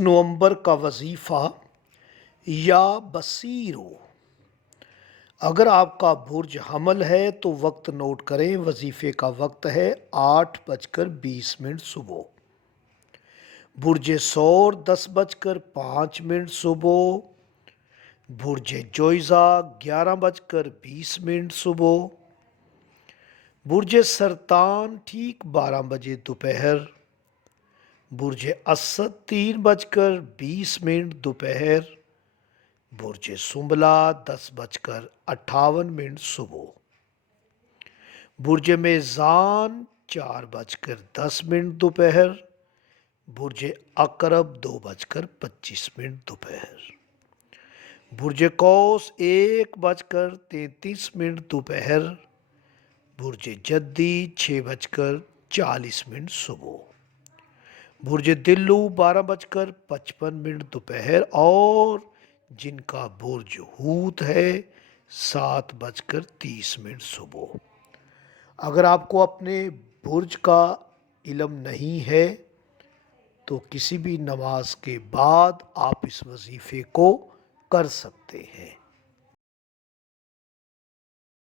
نومبر کا وظیفہ یا بصیرو۔ اگر آپ کا برج حمل ہے تو وقت نوٹ کریں، وظیفے کا وقت ہے 8:20 صبح۔ برج ثور 10:05 صبح۔ برج جوئزہ 11:20 صبح۔ برج سرطان ٹھیک 12 بجے دوپہر۔ برج اسد 3:20 دوپہر۔ برج سنبلہ 10:58 صبح۔ برج میزان 4:10 دوپہر۔ برج عقرب 2:25 دوپہر۔ برج قوس 1:33 دوپہر۔ برج جدی 6:40 صبح۔ برج دلو 12:55 دوپہر اور جن کا برج حوت ہے 7:30 صبح۔ اگر آپ کو اپنے برج کا علم نہیں ہے تو کسی بھی نماز کے بعد آپ اس وظیفے کو کر سکتے ہیں۔